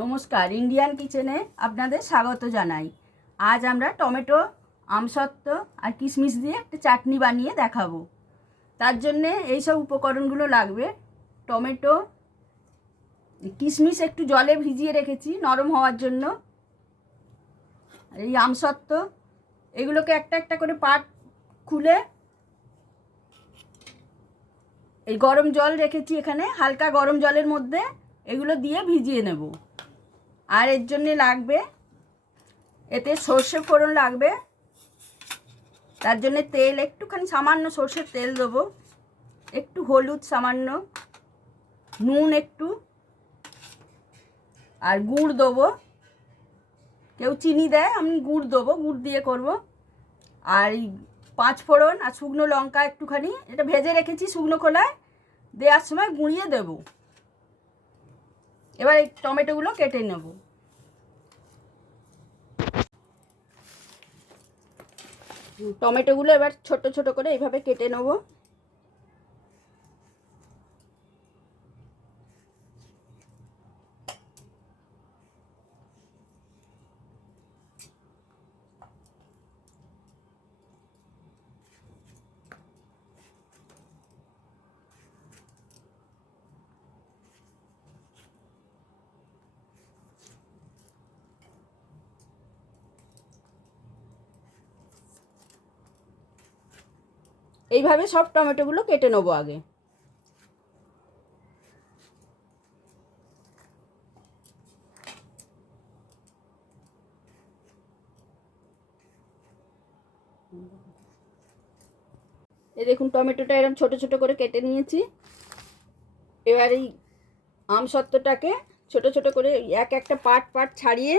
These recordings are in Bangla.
নমস্কার, ইন্ডিয়ান কিচেনে আপনাদের স্বাগত জানাই। আজ আমরা টমেটো, আমসত্ত্ব আর কিশমিশ দিয়ে একটা চাটনি বানিয়ে দেখাবো। তার জন্যে এইসব উপকরণগুলো লাগবে। টমেটো, কিশমিশ একটু জলে ভিজিয়ে রেখেছি নরম হওয়ার জন্য, এই আমসত্ত্ব, এগুলোকে একটা একটা করে পাট খুলে এই গরম জল রেখেছি এখানে, হালকা গরম জলের মধ্যে এগুলো দিয়ে ভিজিয়ে নেব। আর এর জন্যে লাগবে, এতে সর্ষে ফোড়ন লাগবে, তার জন্যে তেল একটুখানি সামান্য সর্ষের তেল দেবো, একটু হলুদ সামান্য, নুন একটু, আর গুড় দেবো। কেউ চিনি দেয়, আমি গুড় দেবো, গুড় দিয়ে করব। আর এই 5 ফোড়ন আর শুকনো লঙ্কা একটুখানি, এটা ভেজে রেখেছি শুকনো খোলায়, দেওয়ার সময় গুঁড়িয়ে দেব। এবার এই টমেটোগুলো কেটে নেব। টমেটোগুলো এবার ছোট ছোট করে এইভাবে কেটে নেব। এইভাবে সব টমেটোগুলো কেটে নেবো আগে। এই দেখুন টমেটোটা এরকম ছোট ছোট করে কেটে নিয়েছি। এবার এই আমসত্ত্বটাকে ছোট ছোট করে এক একটা পাট পাট ছাড়িয়ে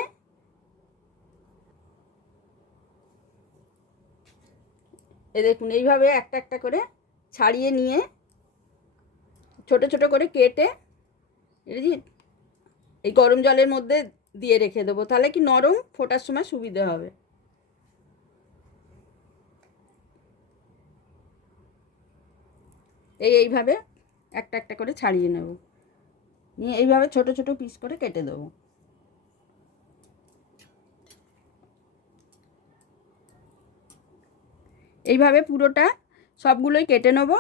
এই দেখুন এইভাবে একটা একটা করে ছাড়িয়ে নিয়ে ছোট ছোট করে কেটে এই গরম জলের মধ্যে দিয়ে রেখে দেবো, তাহলে কি নরম ফোটার সময় সুবিধে হবে। এইভাবে একটা একটা করে ছাড়িয়ে নেব, নিয়ে এইভাবে ছোট ছোট পিস করে কেটে দেবো। এইভাবে পুরোটা সবগুলোই কেটে নেব।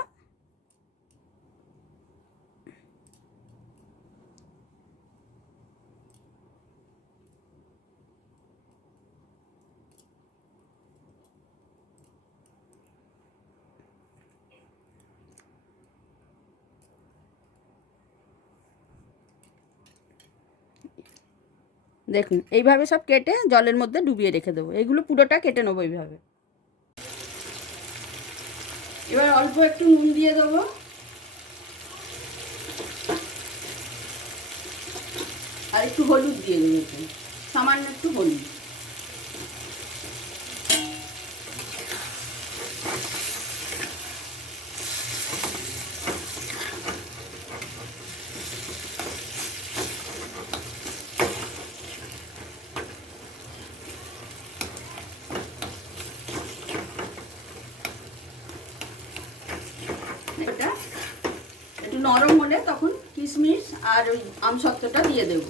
দেখুন এইভাবে সব কেটে জলের মধ্যে ডুবিয়ে রেখে দেবো। এইগুলো পুরোটা কেটে নেবো এইভাবে। এবার অল্প একটু নুন দিয়ে দেবো, আর একটু হলুদ দিয়ে দেবো, সামান্য একটু হলুদ। এটা একটু নরম হলে তখন কিশমিশ আর ওই আমসত্ত্বটা দিয়ে দেব।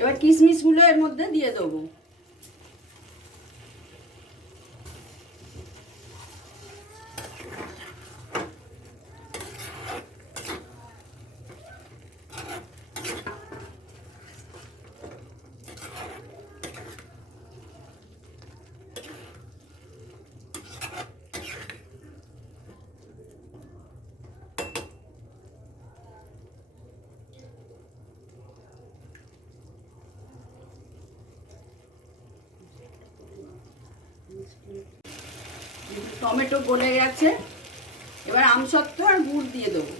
এবার কিশমিশগুলো এর মধ্যে দিয়ে দেবো। টমেটো গলে গেছে, এবার আমসত্ত্ব আর গুড় দিয়ে দেবো।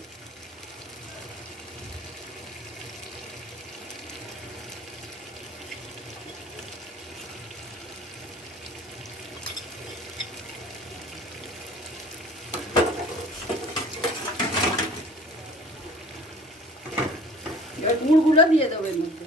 গুড়গুলো দিয়ে দেবো এর মধ্যে।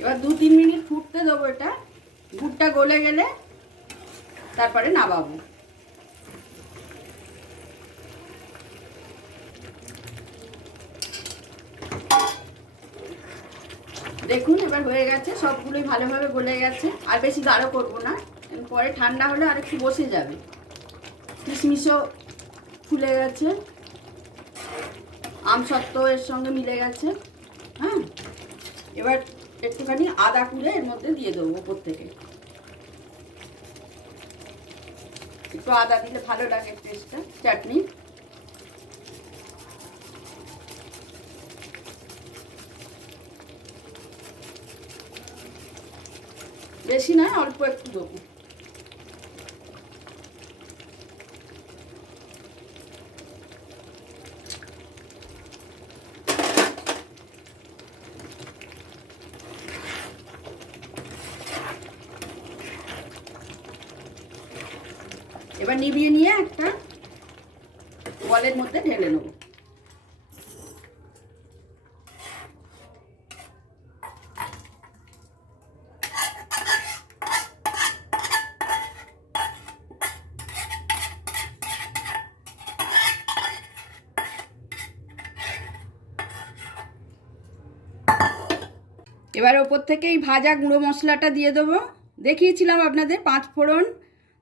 এবার 2-3 মিনিট ফুটতে দেবো এটা। গুড়টা গলে গেলে তারপরে নামাবো। দেখুন এবার হয়ে গেছে, সবগুলোই ভালোভাবে গলে গেছে। আর বেশি গাঢ় করবো না, পরে ঠান্ডা হলে আর একটু বসে যাবে। কিশমিশও ফুলে গেছে, আমসত্ত্ব এর সঙ্গে মিলে গেছে। হ্যাঁ, এবার একটুখানি আদা কুড়ে এর মধ্যে দিয়ে দেবো ওপর থেকে। একটু আদা দিলে ভালো লাগে টেস্টটা চাটনি। বেশি নয়, অল্প একটু দেবো। এবার নিভিয়ে নিয়ে একটা বলের মধ্যে ঢেলে নেব। এবার ওপর থেকে এই ভাজা গুঁড়ো মশলাটা দিয়ে দেবো। দেখিয়েছিলাম আপনাদের 5 ফোড়ন,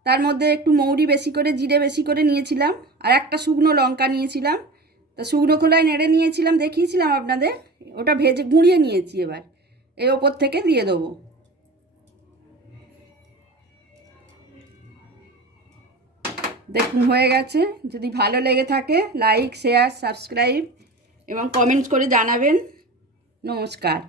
তার মধ্যে একটু মৌরি বেশি করে, জিরে বেশি করে নিয়েছিলাম, আর একটা শুকনো লঙ্কা নিয়েছিলাম। তা শুকনো খোলায় নেড়ে নিয়েছিলাম, দেখিয়েছিলাম আপনাদের। ওটা ভেজে গুঁড়িয়ে নিয়েছি। এবার এই ওপর থেকে দিয়ে দেবো। দেখুন হয়ে গেছে। যদি ভালো লেগে থাকে লাইক, শেয়ার, সাবস্ক্রাইব এবং কমেন্টস করে জানাবেন। নমস্কার।